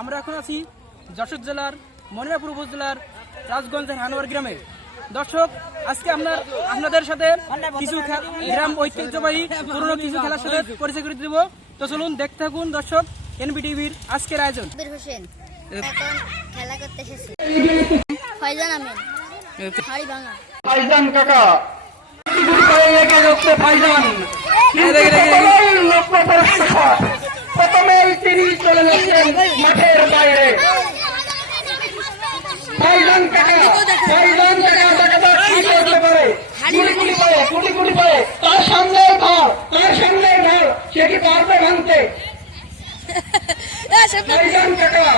আমরা এখন আছি যশোর জেলার মনিরামপুর উপজেলার রাজগঞ্জের হানোয়ার গ্রামে। দর্শক, আজকে আপনাদের সাথে কিছু গ্রাম ঐতিহ্যবাহী পুরনো কিছু খেলার সাথে পরিচয় করে দেব। তো চলুন দেখতে থাকুন দর্শক এনবিটিভির আজকের আয়োজন। হোসেন এখন খেলা করতে এসেছে ফয়জান আমিন হাড়ি ভাঙা ফাইজান কাকা ফাইজান প্রথমেই তিনি চলে যাচ্ছেন মাঠের বাইরে। ফাইজান কাকা দেখা কি করতে পারে, গুলি গুলি পায় তার সামনে ঘর সে কি পারবে ভাঙতে? ফাইজান কাকা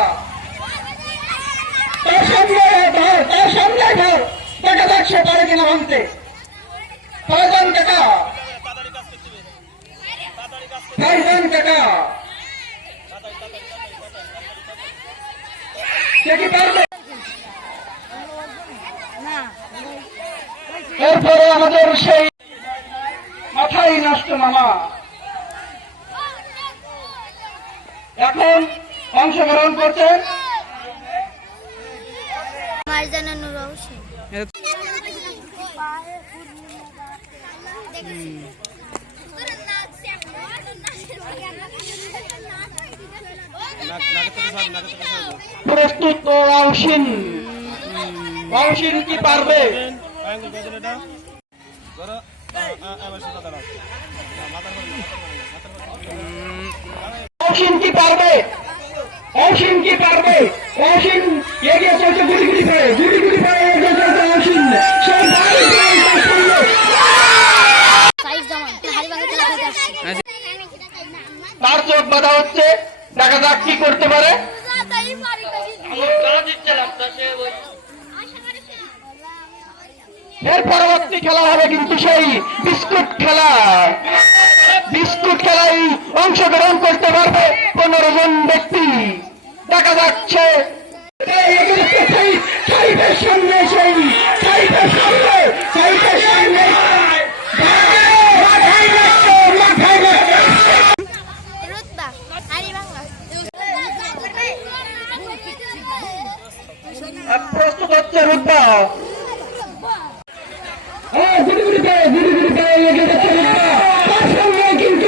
তার সামনে ঘর দেখা যাক সে পারে কিনা ভাঙতে। ফাইজান কাকা সে কি পারবে? এরপরে আমাদের সেই মাথায় নষ্ট মামা এখন অংশগ্রহণ করছেন। মারজানা নূর হোসেন প্রস্তুত অংশীন কি পারবে? অংশীন কি পারবে? অংশীন এগিয়ে চলছে গুলি গুলি পায়ে এগিয়ে চলছে অংশীন। তার চোখ বাঁধা হচ্ছে, দেখা যাক কি করতে পারে। এর পরবর্তী খেলা হবে কিন্তু সেই বিস্কুট খেলায় অংশগ্রহণ করতে পারবে 15 জন ব্যক্তি। দেখা যাচ্ছে প্রস্তুত হচ্ছে রুদ্রা। গুলি পায়ে এগিয়ে যাচ্ছে রুদ্রা। তার সঙ্গে কিন্তু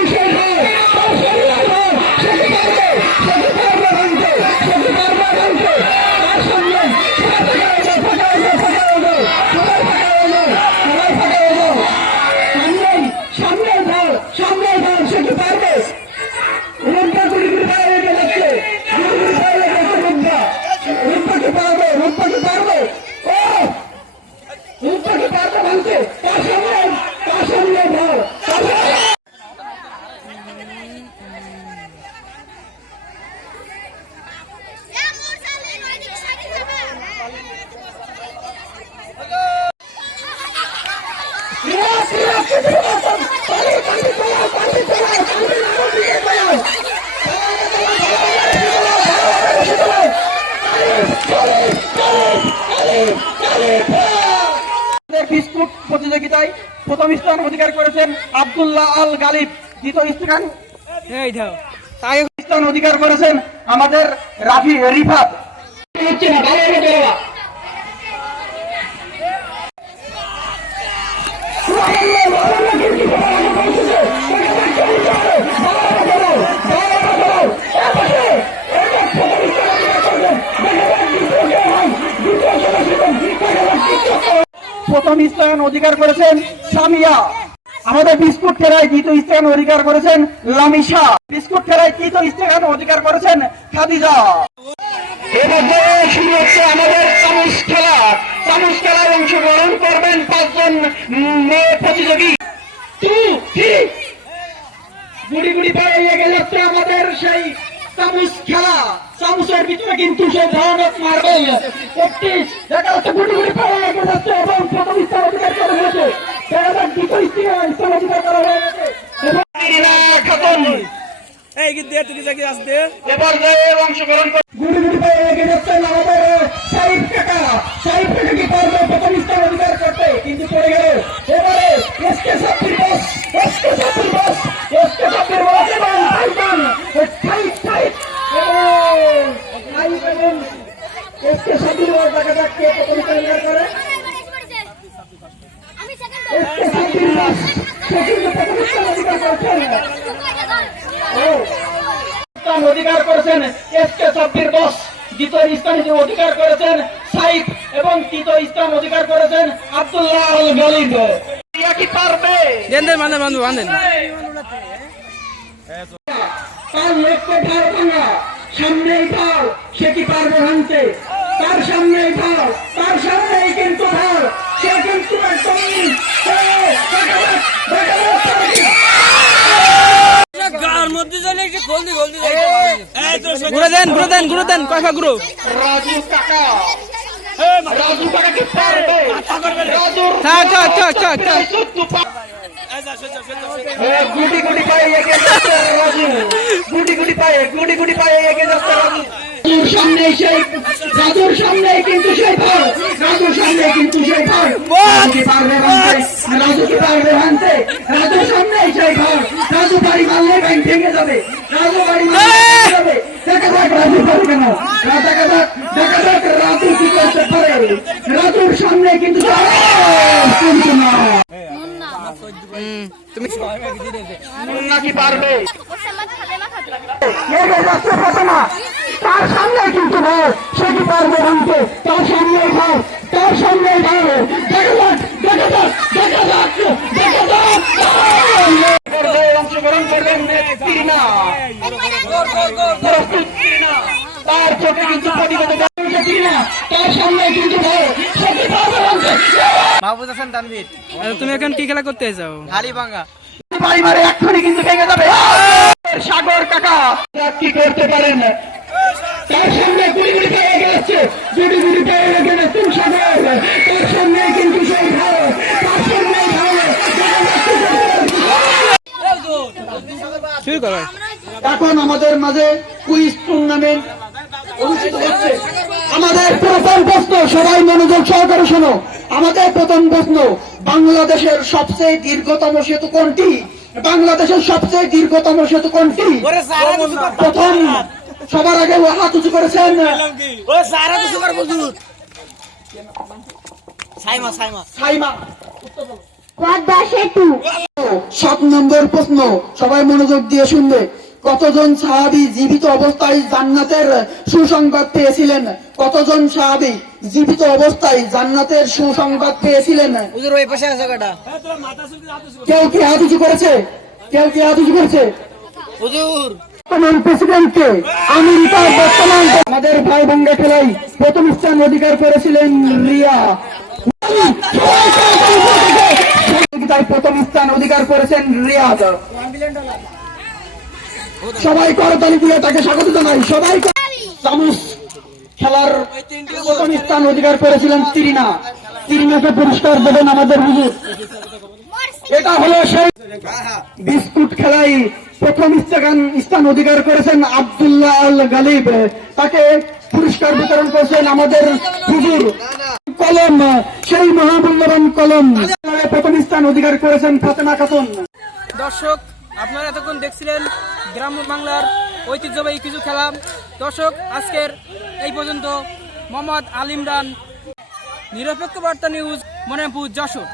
বিস্কুট প্রতিযোগিতায় প্রথম স্থান অধিকার করেছেন আব্দুল্লাহ আল গালিব। দ্বিতীয় স্থান অধিকার করেছেন আমাদের রিফাত। প্রথম স্থান অধিকার করেছেন সামিয়া। আমাদের বিস্কুট খেলায় দ্বিতীয় স্থান অধিকার করেছেন লামিশা। বিস্কুট খেলায় তৃতীয় স্থান অধিকার করেছেন খাদিজা। এরপরে শুরু হচ্ছে আমাদের চামচ খেলায় অংশগ্রহণ করবেন 5 জন মেয়ে প্রতিযোগী। গুড়ি পায়ে এগিয়ে যাচ্ছে আমাদের সেই চামচ খেলা। চামচের ভিতরে কিন্তু সেই ভয়ানক মার্বেল একটি দেখা যাচ্ছে গুড়ি পায়ে এগিয়ে যাচ্ছে এবং প্রথম স্থান অধিকার করা হয়েছে। দেখা যাক দ্বিতীয় স্থান অধিকার করা হয়ে গেছে খাতুন। এবার অংশগ্রহণ গুড়ি পায়ে এগিয়ে যাচ্ছেন আমাদের শাহিদ কাকা কি পারবে প্রথম স্থান অধিকার করতে, কিন্তু পড়ে গেল। এবারে এসকে সাব্বির বস এবং যাক কে প্রথম স্থান অধিকার করে। আমি সেকেন্ড স্থান অধিকার করেছেন এসকে সাব্বির বস, দ্বিতীয় স্থান অধিকার করেছেন সাইফ এবং তৃতীয় স্থান অধিকার করেছেন আব্দুল্লাহ আল গালিব। রিয়া কি পারবে? দেন দেন বান্ধেন তার লক্ষ্য ভার ভাঙা, সামনেই ভার, সে কি পারবে ভাঙতে? তার সামনেই ভার, তার সামনেই কিন্তু ভার, সে কিন্তু একদমই গুঁড়ো দেন কয়ফা গুঁড়ো। রাজু কাকা, রাজু কাকা কি পারবে? রাজু থাক। গুটি গুটি পায়ে এগিয়ে যাচ্ছে রাজু, গুটি পায়ে এগিয়ে যাচ্ছে রাজু। রাজুর সামনে সেই, রাজুর সামনে কিন্তু সেই ভার, রাজুর সামনে কিন্তু সেই ভার, রাজু কি পারবে ভাঙতে? রাজু কি পারবে ভাঙতে? রাজুর সামনে সেই ভার, রাজু বাড়ি মারলে ভেঙে যাবে, রাজু বাড়ি মারলে ভেঙে যাবে। দেখা যাক রাজু পারে কেন, দেখা যাক রাজু কি করতে পারে। রাজুর সামনে কিন্তু কিন্তু না, তুমি নাকি পারবে? ওসামা ফাতেমা খাতুন এগিয়ে যাচ্ছে ফাতেমা, তার সামনে কিন্তু ভাই, সে কি পারবে ভাঙতে? তার সামনেই ভাই, তার সামনেই ভাই। দেখা যাক অংশগ্রহণ করবেন তিরিনা, প্রস্তুত তিরিনা, তার চোখে কিন্তু প্রতিবেদন তিরিনা, তার সামনে কিন্তু ভাই, সে কি পারবে ভাঙতে? মাহবুব হাসান তানভীর, তুমি এখন কি খেলা করতে চাও? হাড়িভাঙ্গা। বাড়ি মারে এক্ষুনি কিন্তু ভেঙে যাবে। সাগর কাকা কি করতে পারেন? তার সামনে গুড়ি পেয়ে গেছে, গুড়ি পেয়ে গেছে সাগর, তার সামনে কিন্তু সেই ভালো, তার সামনে ভালো। শুরু করো। এখন আমাদের মাঝে কুইজ টুর্নামেন্ট অনুষ্ঠিত হচ্ছে। আমাদের প্রথম প্রশ্ন, সবাই মনোযোগ সহকারে শোনো। আমাদের প্রথম প্রশ্ন, বাংলাদেশের সবচেয়ে দীর্ঘতম সেতু কোনটি? বাংলাদেশের সবচেয়ে দীর্ঘতম সেতু কোনটি? প্রথম সবার আগে হাত উঁচু করেছেন সাইমা। পদ্মা সেতু 7 নম্বর প্রশ্ন, সবাই মনোযোগ দিয়ে শুনবে। কতজন সাহাবী জীবিত অবস্থায় জান্নাতের সুসংবাদ পেয়েছিলেন? কতজন সাহাবী জীবিত অবস্থায় জান্নাতের সুসংবাদ পেয়েছিলেন? হুজুর ওই পাশে আছে কটা? কেউ কি হাত উঁচু করেছে? হুজুর বর্তমান প্রেসিডেন্টকে আমেরিকার বর্তমান আমাদের ভাই বোনরা খেলায় প্রথম স্থান অধিকার করেছিলেন রিয়া, প্রথম স্থান অধিকার করেছেন রিয়াদ। সবাই করতালি দিয়ে তাকে স্বাগত জানাই। সবাই চামচ খেলার প্রথম স্থান অধিকার করেছিলেন তিরিনাকে পুরস্কার দেবেন আমাদের হুজুর। এটা হলো সেই বিস্কুট খেলায় প্রথম স্থান অধিকার করেছেন আব্দুল্লাহ আল গালিব, তাকে পুরস্কার বিতরণ করেছেন আমাদের হুজুর। কলম, সেই মহামূল্যবান কলম প্রথম স্থান অধিকার করেছেন ফাতেমা খাতুন। দর্শক, আপনারা এতক্ষণ দেখছিলেন গ্রাম বাংলার ঐতিহ্যবাহী কিছু খেলা। দর্শক, আজকের এই পর্যন্ত। মোহাম্মদ আল ইমরান, নিরপেক্ষ বার্তা নিউজ, মনিরামপুর, যশোর।